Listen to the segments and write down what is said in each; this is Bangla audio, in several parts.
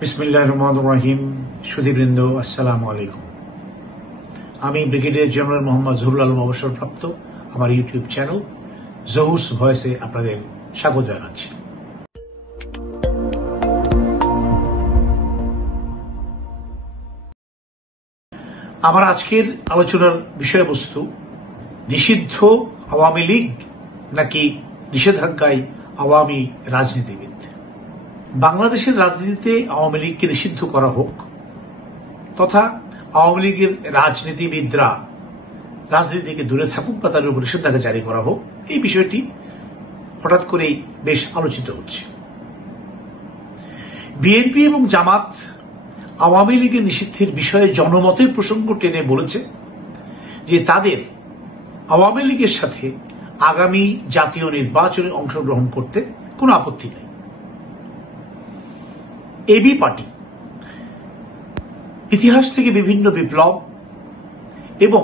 বিসমিল্লাহির রহমানির রহিম। সুধীবৃন্দ, আসসালামু আলাইকুম। আমি ব্রিগেডিয়ার জেনারেল মোহাম্মদ জহুরুল আলম অবসরপ্রাপ্ত আমার ইউটিউব চ্যানেল জহুরস ভয়েসে আপনাদের স্বাগত জানাচ্ছি। আমার আজকের আলোচনার বিষয়বস্তু নিষিদ্ধ আওয়ামী লীগ নাকি নিষেধাজ্ঞায় আওয়ামী রাজনীতিবিদ। বাংলাদেশের রাজনীতিতে আওয়ামী লীগকে নিষিদ্ধ করা হোক তথা আওয়ামী লীগের রাজনীতিবিদরা রাজনীতি থেকে দূরে থাকুক বা তাদের উপর নিষেধাজ্ঞা জারি করা হোক, এই বিষয়টি হঠাৎ করেই বেশ আলোচিত হচ্ছে। বিএনপি এবং জামাত আওয়ামী লীগের নিষিদ্ধের বিষয়ে জনমতের প্রসঙ্গ টেনে বলেছে যে তাদের আওয়ামী লীগের সাথে আগামী জাতীয় নির্বাচনে অংশগ্রহণ করতে কোনো আপত্তি নেই। এবি পার্টি ইতিহাস থেকে বিভিন্ন বিপ্লব এবং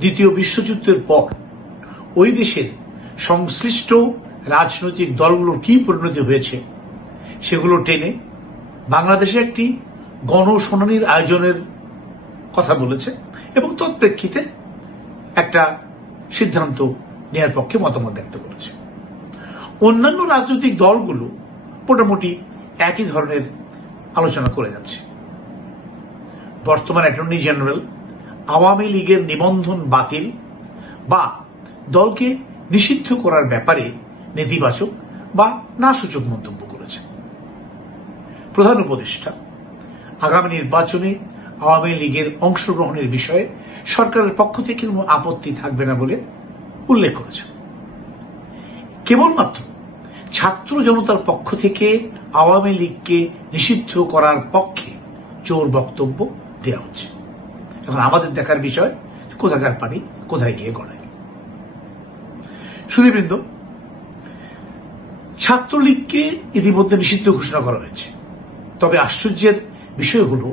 দ্বিতীয় বিশ্বযুদ্ধের পর ওই দেশের সংশ্লিষ্ট রাজনৈতিক দলগুলোর কি পরিণতি হয়েছে সেগুলো টেনে বাংলাদেশে একটি গণশুনানির আয়োজনের কথা বলেছে এবং তৎপ্রেক্ষিতে একটা সিদ্ধান্ত নেওয়ার পক্ষে মতামত ব্যক্ত করেছে। অন্যান্য রাজনৈতিক দলগুলো মোটামুটি একই ধরনের আলোচনা করে যাচ্ছে। বর্তমান অ্যাটর্নি জেনারেল আওয়ামী লীগের নিবন্ধন বাতিল বা দলকে নিষিদ্ধ করার ব্যাপারে নেতিবাচক বা নাসূচক মন্তব্য করেছে। প্রধান উপদেষ্টা আগামী নির্বাচনে আওয়ামী লীগের অংশগ্রহণের বিষয়ে সরকারের পক্ষ থেকে কোনো আপত্তি থাকবে না বলে উল্লেখ করেছেন। কেবলমাত্র ছাত্র জনতার পক্ষ থেকে আওয়ামী লীগকে নিষিদ্ধ করার পক্ষে জোর বক্তব্য দেওয়া হচ্ছে। এখন আমাদের দেখার বিষয় কোথাকার পানি কোথায় গিয়ে গড়ায়। সুধীবৃন্দ, ছাত্রলীগকে ইতিমধ্যে নিষিদ্ধ ঘোষণা করা হয়েছে, তবে আশ্চর্যের বিষয় হল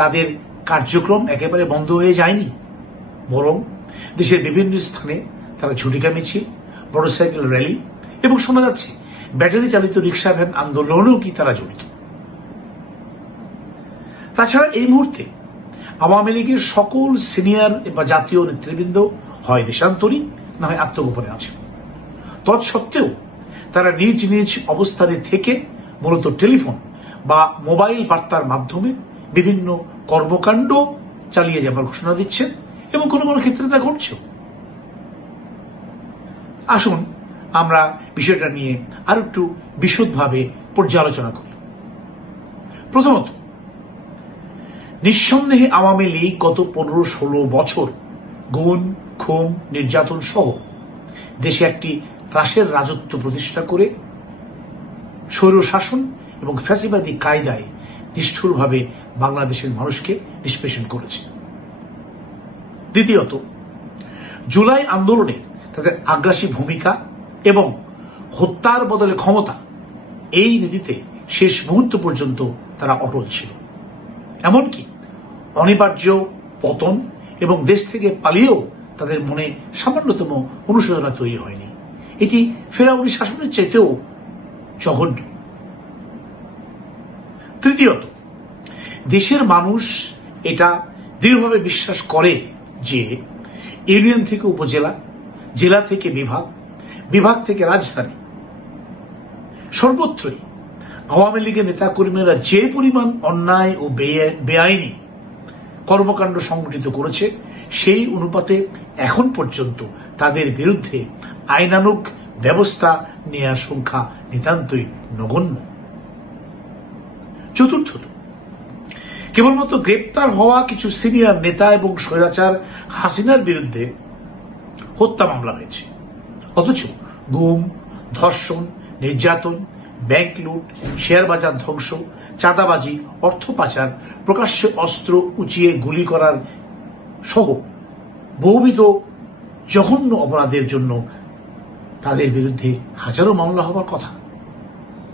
তাদের কার্যক্রম একেবারে বন্ধ হয়ে যায়নি, বরং দেশের বিভিন্ন স্থানে তারা ঝটিকা মিছিল, মোটরসাইকেল র্যালি এবং শোনা যাচ্ছে ব্যাটারি চালিত রিক্সা ভ্যান আন্দোলনেও কি তারা জড়িত। তাছাড়া এই মুহূর্তে আওয়ামী লীগের সকল সিনিয়র বা জাতীয় নেতৃবৃন্দ হয় দেশান্তরী না হয় আত্মগোপনে আছে। তৎসত্ত্বেও তারা নিজ নিজ অবস্থানে থেকে মূলত টেলিফোন বা মোবাইল বার্তার মাধ্যমে বিভিন্ন কর্মকাণ্ড চালিয়ে যাবার ঘোষণা দিচ্ছেন এবং কোনো কোনো ক্ষেত্রে তা ঘটছে। আসুন আমরা বিষয়টা নিয়ে আর একটু বিশদভাবে পর্যালোচনা করি। প্রথমত, নিঃসন্দেহে আওয়ামী লীগ গত 15-16 বছর গুম, খুন, নির্যাতন সহ দেশে একটি ত্রাসের রাজত্ব প্রতিষ্ঠা করে স্বৈরশাসন এবং ফ্যাসিবাদী কায়দায় নিষ্ঠুরভাবে বাংলাদেশের মানুষকে নিষ্পেষণ করেছে। দ্বিতীয়ত, জুলাই আন্দোলনে তাদের আগ্রাসী ভূমিকা এবং হত্যার বদলে ক্ষমতা, এই নীতিতে শেষ মুহূর্ত পর্যন্ত তারা অটল ছিল। এমনকি অনিবার্য পতন এবং দেশ থেকে পালিয়েও তাদের মনে সামান্যতম অনুশোচনা তৈরি হয়নি। এটি ফেরাউনি শাসনের চাইতেও জঘন্য। তৃতীয়ত, দেশের মানুষ এটা দৃঢ়ভাবে বিশ্বাস করে যে ইউনিয়ন থেকে উপজেলা, জেলা থেকে বিভাগ, বিভাগ থেকে রাজধানী সর্বত্রই আওয়ামী লীগের নেতাকর্মীরা যে পরিমাণ অন্যায় ও বেআইনি কর্মকাণ্ড সংগঠিত করেছে সেই অনুপাতে এখন পর্যন্ত তাদের বিরুদ্ধে আইনানুগ ব্যবস্থা নেওয়ার সংখ্যা নিতান্তই নগণ্য। চতুর্থত, কেবলমাত্র গ্রেপ্তার হওয়া কিছু সিনিয়র নেতা এবং স্বৈরাচার হাসিনার বিরুদ্ধে হত্যা মামলা হয়েছে, অথচ গুম, ধর্ষণ, নির্যাতন, ব্যাংক লুট, শেয়ার বাজার ধ্বংস, চাঁদাবাজি, অর্থ পাচার, প্রকাশ্যে অস্ত্র উঁচিয়ে গুলি করার সহ বহুবিধ জঘন্য অপরাধের জন্য তাদের বিরুদ্ধে হাজারো মামলা হওয়ার কথা।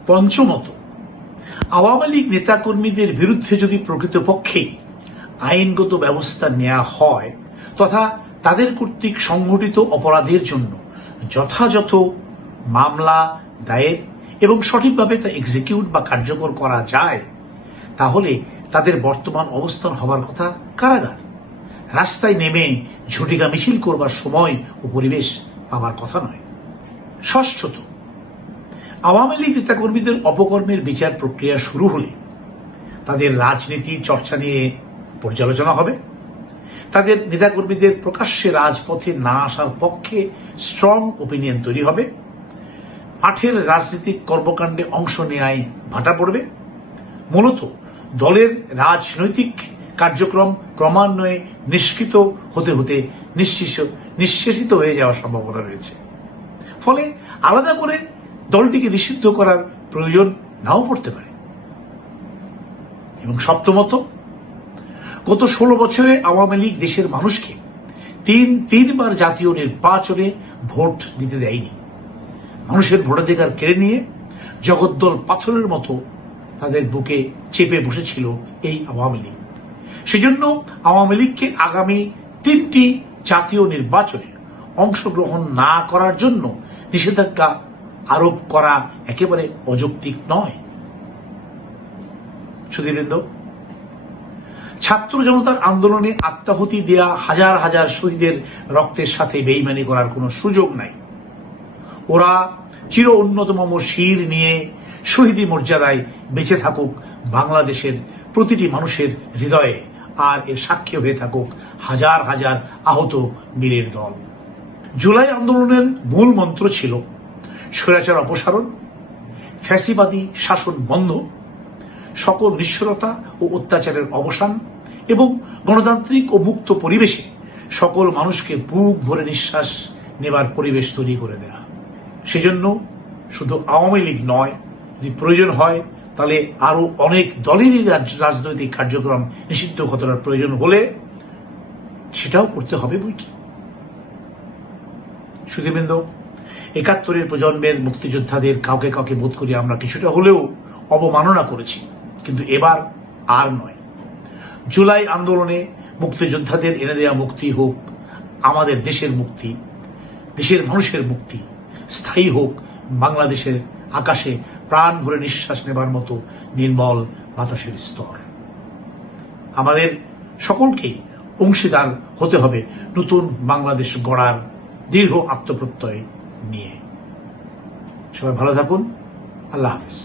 পঞ্চমত, আওয়ামী লীগ নেতাকর্মীদের বিরুদ্ধে যদি প্রকৃতপক্ষে আইনগত ব্যবস্থা নেওয়া হয় তথা তাদের কর্তৃক সংঘটিত অপরাধের জন্য যথাযথ মামলা দায়ের এবং সঠিকভাবে তা এক্সিকিউট বা কার্যকর করা যায়, তাহলে তাদের বর্তমান অবস্থান হবার কথা কারাগার। রাস্তায় নেমে ঝটিকা মিছিল করবার সময় ও পরিবেশ পাওয়ার কথা নয়। ষষ্ঠত, আওয়ামী লীগ নেতাকর্মীদের অপকর্মের বিচার প্রক্রিয়া শুরু হলে তাদের রাজনীতি চর্চা নিয়ে পর্যালোচনা হবে। তাদের নেতাকর্মীদের প্রকাশ্যে রাজপথে না আসার পক্ষে স্ট্রং ওপিনিয়ন তৈরি হবে। মাঠের রাজনৈতিক কর্মকাণ্ডে অংশ নেওয়ায় ভাটা পড়বে। মূলত দলের রাজনৈতিক কার্যক্রম ক্রমান্বয়ে নিষ্কৃত হতে হতে নিঃশেষিত হয়ে যাওয়ার সম্ভাবনা রয়েছে। ফলে আলাদা করে দলটিকে নিষিদ্ধ করার প্রয়োজন নাও পড়তে পারে। এবং সপ্তমত, গত 16 বছরে আওয়ামী লীগ দেশের মানুষকে তিনবার জাতীয় নির্বাচনে ভোট দিতে দেয়নি। মানুষের ভোটাধিকার কেড়ে নিয়ে জগদ্দল পাথরের মতো তাদের বুকে চেপে বসেছিল এই আওয়ামী লীগ। সেজন্য আওয়ামী লীগকে আগামী 3টি জাতীয় নির্বাচনে অংশগ্রহণ না করার জন্য নিষেধাজ্ঞা আরোপ করা একেবারে অযৌক্তিক নয়। সুধীবৃন্দ, ছাত্র জনতার আন্দোলনে আত্মাহুতি দেয়া হাজার হাজার শহীদের রক্তের সাথে বেইমানি করার কোনো সুযোগ নাই। ওরা চির উন্নততম শির নিয়ে শহীদি মর্যাদায় বেঁচে থাকুক বাংলাদেশের প্রতিটি মানুষের হৃদয়ে, আর এর সাক্ষী হয়ে থাকুক হাজার হাজার আহত বীরের দল। জুলাই আন্দোলনের মূল মন্ত্র ছিল স্বৈরাচার অপসারণ, ফ্যাসিবাদী শাসন বন্ধ, সকল নিষ্ঠুরতা ও অত্যাচারের অবসান এবং গণতান্ত্রিক ও মুক্ত পরিবেশে সকল মানুষকে বুক ভরে নিঃশ্বাস নেবার পরিবেশ তৈরি করে দেয়া। সেজন্য শুধু আওয়ামী লীগ নয়, যদি প্রয়োজন হয় তাহলে আরো অনেক দলেরই রাজনৈতিক কার্যক্রম নিষিদ্ধ করার প্রয়োজন হলে সেটাও করতে হবে বইকি। সুধীবৃন্দ, 71-এর প্রজন্মের মুক্তিযোদ্ধাদের কাউকে কাউকে বোধ করি আমরা কিছুটা হলেও অবমাননা করেছি, কিন্তু এবার আর নয়। জুলাই আন্দোলনে মুক্তিযোদ্ধাদের এনে দেওয়া মুক্তি হোক আমাদের দেশের মুক্তি, দেশের মানুষের মুক্তি, স্থায়ী হোক বাংলাদেশের আকাশে প্রাণ ভরে নিঃশ্বাস নেবার মতো নির্মল বাতাসের স্তর। আমাদের সকলকেই অংশীদার হতে হবে নতুন বাংলাদেশ গড়ার দৃঢ় আত্মপ্রত্যয় নিয়ে। সবাই ভালো থাকুন। আল্লাহ হাফেজ।